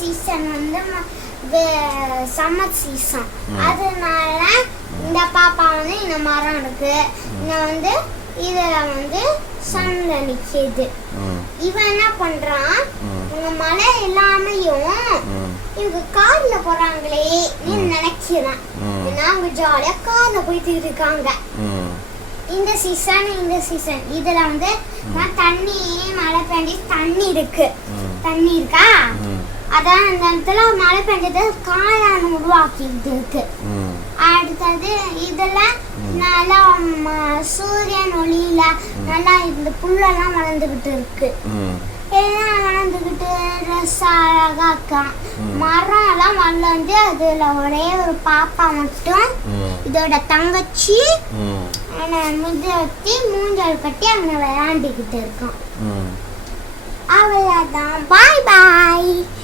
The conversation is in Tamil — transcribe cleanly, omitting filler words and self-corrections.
சீசன் வந்து சம்மர் சீசன். அதனால இந்த பாப்பா வந்து இந்த மரம் இருக்கு, இந்த வந்து இதுல வந்து சன்ல நிக்குது. இவன் என்ன பண்றான், உங்க மழை எல்லாமையும் இவங்க கார்ல போறாங்களே நீ நினைக்கிறான். ஏன்னா அவங்க ஜாலியா கார்ல போயிட்டு இருக்காங்க. இந்த சீசன் இதுல வந்து தண்ணி மழை பெஞ்சு தண்ணி இருக்கா, அதான் இந்த இடத்துல மழை பெஞ்சது காளான் உருவாக்கிட்டு இருக்கு. அடுத்தது இதுல நல்லா சூரியன் ஒளியில நல்லா இந்த புல்லெல்லாம் வளர்ந்துகிட்டு இருக்கு. எல்லாம் வளர்ந்துகிட்டு ட்ரெஸ் அழகா மரம் எல்லாம் வளர்ந்து அதுல ஒரே ஒரு பாப்பா மட்டும் இதோட தங்கச்சி முதிர்த்தி மூஞ்சல் கட்டி அங்க விளையாண்டுகிட்டு இருக்கோம். அவ்வளவுதான். பாய் பாய்.